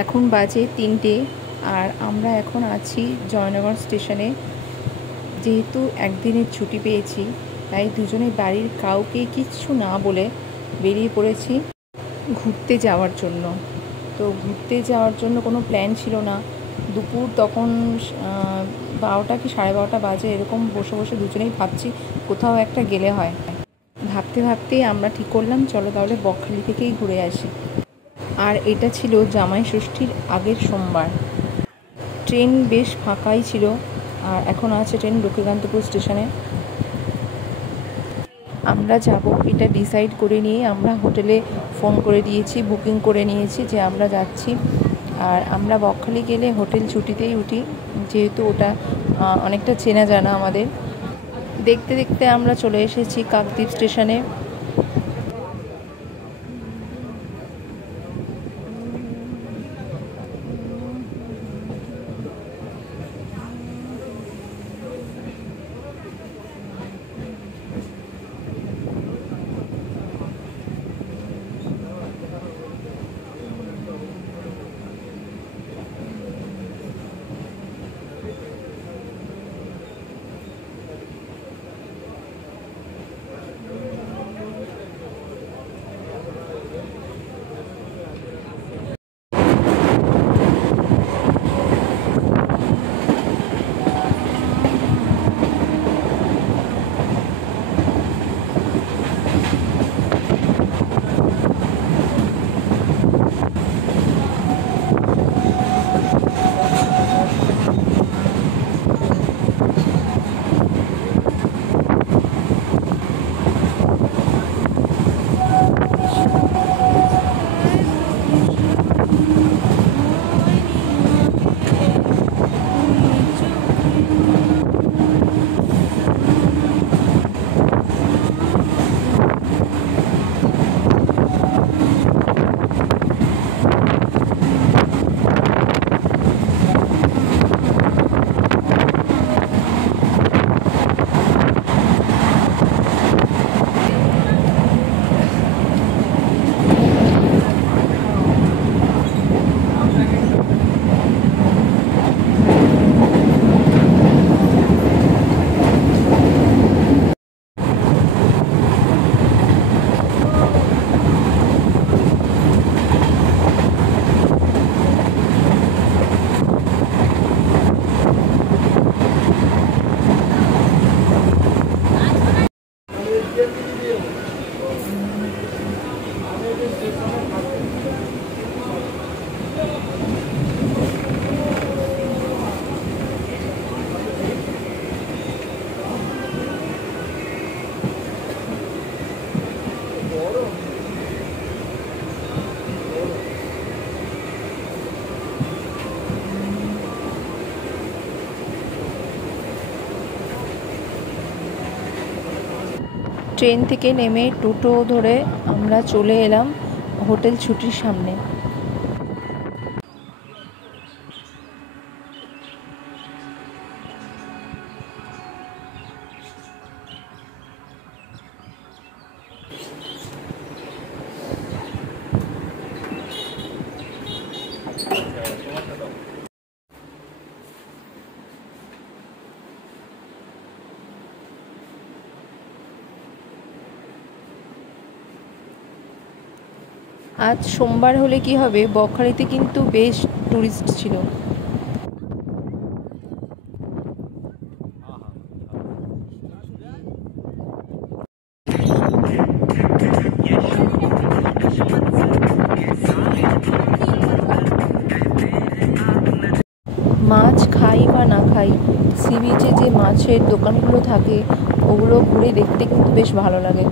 এখন বাজে 3টে আর আমরা এখন আছি জয়নগর স্টেশনে। যেহেতু একদিনের ছুটি পেয়েছি তাই দুজনে বাড়ির কাউকে কিচ্ছু না বলে বেরিয়ে পড়েছি ঘুরতে যাওয়ার জন্য। তো ঘুরতে যাওয়ার জন্য কোনো প্ল্যান ছিল না। দুপুর তখন 12টা কি 12:30 বাজে, এরকম বসে বসে দুজনেই ভাবছি কোথাও একটা গেলে হয়। ভাবতে ভাবতেই আমরা ঠিক করলাম চলো তাহলে বকখালি থেকেই ঘুরে আসি। আর এটা ছিল জামাই ষষ্ঠীর আগের সোমবার। ট্রেন বেশ ফাঁকাই ছিল আর এখন আছে ট্রেন লক্ষ্মীকান্তপুর স্টেশনে। আমরা যাব এটা ডিসাইড করে নিয়ে আমরা হোটেলে ফোন করে দিয়েছি, বুকিং করে নিয়েছি যে আমরা যাচ্ছি। আর আমরা বকখালি গেলে হোটেল ছুটিতেই উঠি, যেহেতু ওটা অনেকটা চেনা জানা আমাদের। দেখতে দেখতে আমরা চলে এসেছি কাকদ্বীপ স্টেশনে। ট্রেন থেকে নেমে টোটো ধরে আমরা চলে এলাম হোটেল ছুটির সামনে। আজ সোমবার হলে কি হবে, বকখালিতে কিন্তু বেশ টুরিস্ট ছিল। মাছ খাই বা না খাই, সি বিচে যে মাছের দোকানগুলো থাকে ওগুলো ঘুরে দেখতে কিন্তু বেশ ভালো লাগে।